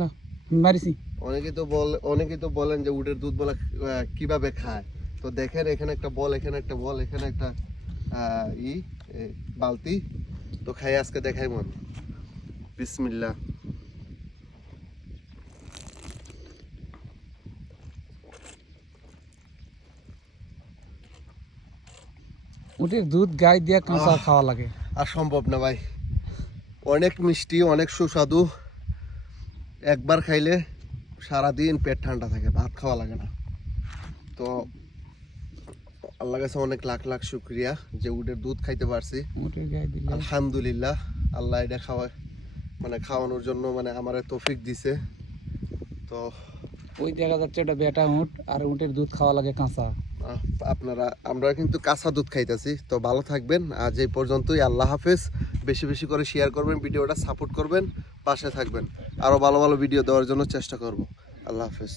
না মারিছি। অনেকেই তো বলেন যে উটের দুধ বলা কিভাবে খায়। তো দেখেন এখানে একটা বল, এখানে একটা বল, এখানে একটা বালতি। তো খাই আজকে দেখাই মন। বিসমিল্লাহ। উটের দুধ গায়ে দিয়া কাঁচা খাওয়া লাগে। আর সম্ভব না ভাই, অনেক মিষ্টি, অনেক সুস্বাদু। একবার খাইলে সারাদিন পেট ঠান্ডা থাকে, ভাত খাওয়া লাগে না। তো আল্লাহর কাছে অনেক লাখ লাখ শুকরিয়া যে উটের দুধ খাইতে পারছি। উটের গায়ে দিলে আলহামদুলিল্লাহ, আল্লাহ এটা খাওয়ানোর জন্য আমার তৌফিক দিছে। তো ওই দেখা যাচ্ছে এটা বেটা উট, আর উটের দুধ খাওয়া লাগে কাঁচা। আমরা কিন্তু কাঁচা দুধ খাইতেছি। তো ভালো থাকবেন, আজ এই পর্যন্তই। আল্লাহ হাফেজ। বেশি বেশি করে শেয়ার করবেন, ভিডিওটা সাপোর্ট করবেন, পাশে থাকবেন। আরো ভালো ভালো ভিডিও দেওয়ার জন্য চেষ্টা করব। আল্লাহ হাফেজ।